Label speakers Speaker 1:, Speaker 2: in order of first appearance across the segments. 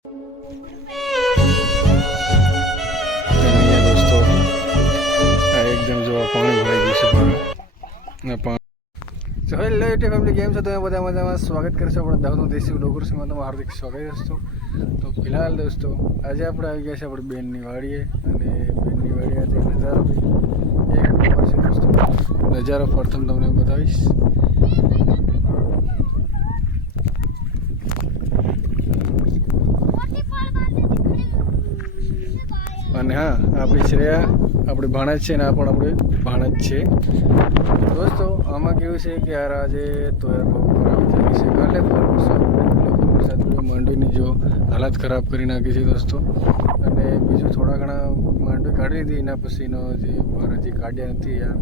Speaker 1: દોસ્તો આ એકદમ જો પાણી ભરાઈ ગયું છે કેમ છો તમે બધા મજામાં સ્વાગત કરશો આપણે દાવનું દેશી ડોગર છે તમારું હાર્દિક સ્વાગત દોસ્તો તો ફિલહાલ દોસ્તો, આજે આપણે આવી ગયા છે આપણે બેનની વાડીએ અને બેનની વાડીએ આજે નજારો એક નંબર છે દોસ્તો નજારો પ્રથમ તમને બતાવીશ અને હા, આપણી શ્રેયા, આપણી ભાણજ છે ને આ પણ આપણી ભાણજ છે. દોસ્તો, આમાં કેવું છે કે યાર આજે તો યાર બહુ ખરાબ થઈ છે. કાલે પણ વરસાદ વરસાદ માંડવીની જો હાલત ખરાબ કરી નાખી છે દોસ્તો. અને બીજું થોડા ઘણા માંડવી કાઢી દીધી એના પછીનો જે વાર હજી કાઢ્યા નથી યાર,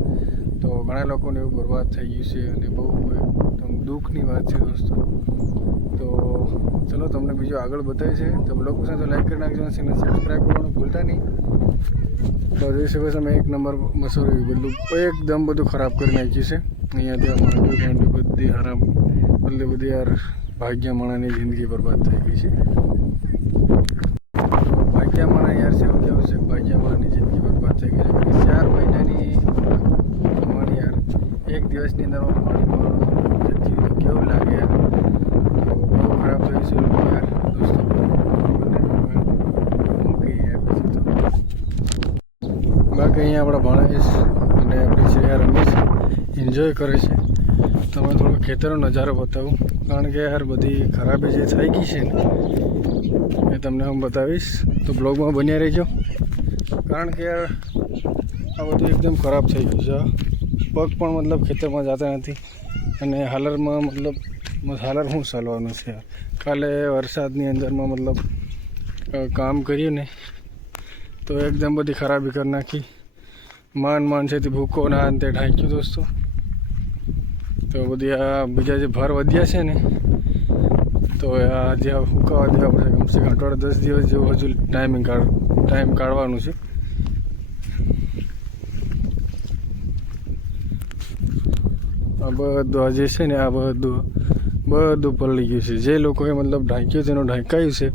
Speaker 1: તો ઘણા લોકોને એવું બરબાદ થઈ ગયું છે અને બહુ એકદમ દુઃખની વાત છે દોસ્તો. તો ચલો તમને બીજું આગળ બતાવે છે. તો બ્લોગ પસંદ તો લાઈક કરી નાખજો અને સબસ્ક્રાઈબ કરવાનું ભૂલતા નહીં. તો જોઈ શકો તમે એક નંબર મસૂર બધું એકદમ બધું ખરાબ કરી નાખ્યું છે. અહીંયા ત્યાં માંડવી માંડવી બધી હરામ, બદલે બધી યાર ભાગ્ય માણાની જિંદગી બરબાદ થઈ ગઈ છે. ભાગ્યા માણા યાર છે કેવું છે? ભાગ્ય માણાની જિંદગી બરબાદ થઈ ગઈ છે. ચાર મહિનાની કમાણી યાર, એક દિવસની અંદર તો કેવું લાગે બાકી અહીંયા આપણા ભાણેજ અને આપણી શ્રેયા રમે છે એન્જોય કરે છે તમે થોડો ખેતરનો નજારો બતાવું કારણ કે યાર બધી ખરાબી જે થઈ ગઈ છે ને એ તમને હું બતાવીશ તો બ્લોગમાં બન્યા રહેજો કારણ કે યાર આ બધું એકદમ ખરાબ થઈ ગયું છે પગ પણ મતલબ ખેતરમાં જતા નથી અને હાલરમાં મતલબ હાલર શું ચાલવાનું છે કાલે વરસાદની અંદરમાં મતલબ કામ કર્યું ને, તો એકદમ બધી ખરાબી કરી નાખી. માન માન છે તે ભૂકો ના અંતે ઢાંક્યું દોસ્તો. તો બધી આ બીજા જે ભાર વધ્યા છે ને, તો આ જે હુકાવા દેવા પડશે કમસે કમ અઠવાડિયે દસ દિવસ જેવું હજુ ટાઈમિંગ કાઢ ટાઈમ કાઢવાનું છે. આ બધું જે છે ને આ બધું બધું પલળી ગયું છે. જે લોકોએ મતલબ ઢાંક્યું તેનું ઢાંકાયું છે.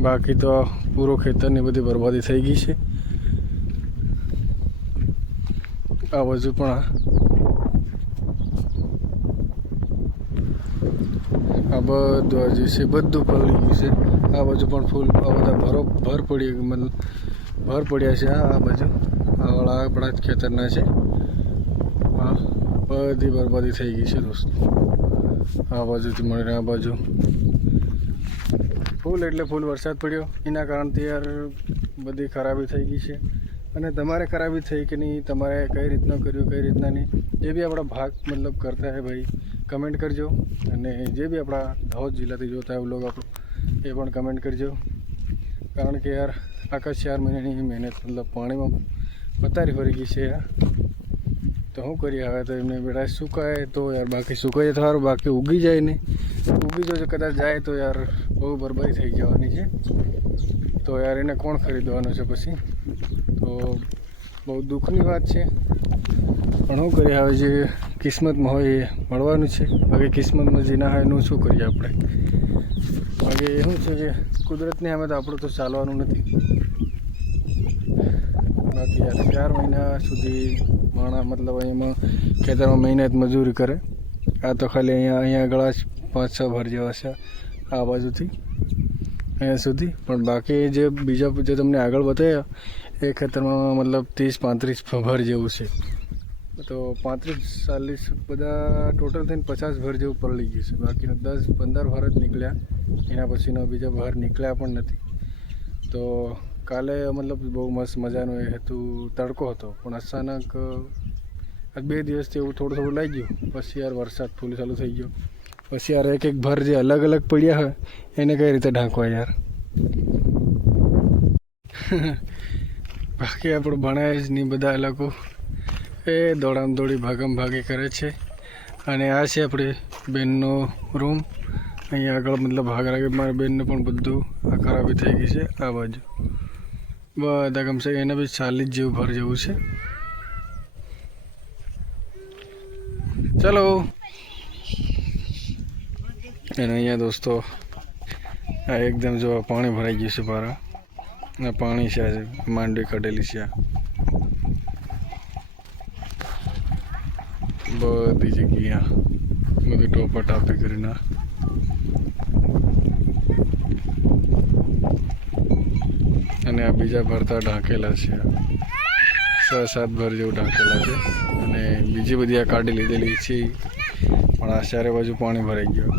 Speaker 1: બાકી તો પૂરો ખેતરની બધી બરબાદી થઈ ગઈ છે. આ બાજુ પણ આ. બધું હજી છે, બધું પલળી ગયું છે. આ બાજુ પણ ફૂલ, આ બધા ભરો, ભર પડી, મતલબ ભર પડ્યા છે આ બાજુ. આ વાળા આપણા જ ખેતરના છે. હા, બધી બરબાદી થઈ ગઈ છે, દોસ્તો. આ બાજુથી મળીને આ બાજુ. ફૂલ એટલે ફૂલ વરસાદ પડ્યો. એના કારણથી યાર બધી ખરાબી થઈ ગઈ છે. અને તમારે ખરાબી થઈ કે નહીં, તમારે કઈ રીતના કર્યું, કઈ રીતના નહીં, જે બી આપણા ભાગ મતલબ કરતા હે ભાઈ કમેન્ટ કરજો. અને જે બી આપણા દાહોદ જિલ્લાથી જોતા હોય લોકો આપણું, એ પણ કમેન્ટ કરજો. કારણ કે યાર આખા ચાર મહિનાની મહેનત, મતલબ પાણીમાં પતારી ફરી ગઈ છે, યાર. તો શું કરીએ? હવે તો એમને બેટા સુકાય તો યાર બાકી સુકાય તો બાકી ઉગી જાય ને ઉગી જો કદાચ જાય તો યાર બહુ બરબાદી થઈ જવાની છે. તો યાર એને કોણ ખરીદવાનું છે પછી? તો બહુ દુઃખની વાત છે. પણ શું કરીએ? હવે જે કિસ્મતમાં હોય એ મળવાનું છે. બાકી કિસ્મતમાં જે ના હોય એનું શું કરીએ આપણે? બાકી શું છે કે કુદરતની સામે તો આપણું તો ચાલવાનું નથી. બાકી યાર ચાર મહિના સુધી માણા મતલબ અહીંયામાં ખેતરમાં મહેનત મજૂરી કરે. આ તો ખાલી અહીંયા અહીંયા આગળ પાંચ છ ભર જેવા છે આ બાજુથી, અહીંયા સુધી. પણ બાકી જે બીજા જે તમને આગળ બતાવ્યા એ ખેતરમાં મતલબ ત્રીસ પાંત્રીસ ભર જેવું છે. તો પાંત્રીસ, ચાલીસ બધા ટોટલ થઈને પચાસ ભર જેવું પલળી ગયું છે. બાકીના દસ, પંદર ભર જ નીકળ્યા. એના પછીના બીજા ભર નીકળ્યા પણ નથી. તો કાલે મતલબ બહુ મસ્ત મજાનો એ હતું તડકો હતો. પણ અચાનક બે દિવસથી એવું થોડું થોડું લાગી ગયું પછી યાર વરસાદ ફૂલ ચાલુ થઈ ગયો. પછી યાર એક એક ભર જે અલગ અલગ પડ્યા હોય, એને કઈ રીતે ઢાંકવા યાર? બાકી આપણું ભણાય જ નહીં બધા લોકો. એ દોડામ દોડી ભાગમ ભાગી કરે છે. અને આ છે આપણી બેનનો રૂમ. અહીંયા આગળ મતલબ લાગે મારા બેનને પણ બધું આ ખરાબી થઈ ગઈ છે. આ બાજુ. બધા કમસે કમ એને બી ચાલીસ જેવું ભર જેવું છે. ચલો. અને અહીંયા દોસ્તો, આ એકદમ જો પાણી ભરાઈ ગયું છે પારા ને પાણી છે આજે, માંડવી કાઢેલી છે બધી જગ્યા બધું ટોપા ટાપી કરીને અને આ બીજા ભરતા ઢાંકેલા છે. છ સાત ભર જેવું ઢાંકેલા છે. અને બીજી બધી આ કાઢી લીધેલી છે. પણ આ ચારે બાજુ પાણી ભરાઈ ગયું.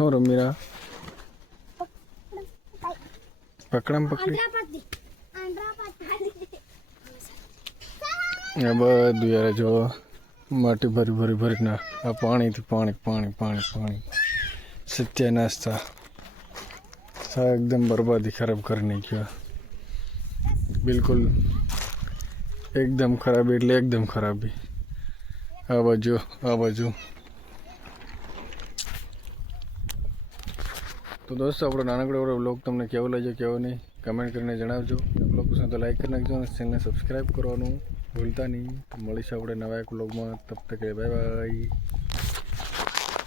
Speaker 1: હું રમીરા? પકડમ પકડી. આ બધું યાર જો, માટી ભરી ભરી ભરીને આ પાણીથી પાણી પાણી પાણી પાણી. સત્યાનાશ થા સા એકદમ બરબાદી ખરાબ કરી નાખ્યો. બિલકુલ એકદમ ખરાબી, એટલે એકદમ ખરાબી. આ બાજુ આ બાજુ. તો દોસ્તો, આપણો નાનકડો બ્લોગ તમને કેવો લાગ્યો, કેવો નહીં કમેન્ટ કરીને જણાવજો. બ્લોગ પસંદ તો લાઈક કરી નાખજો અને ચેનલને સબસ્ક્રાઈબ કરવાનું. ભૂલતા નહીં. તો મળીશું આપણે નવા એક બ્લોગમાં તબ તક બાય બાય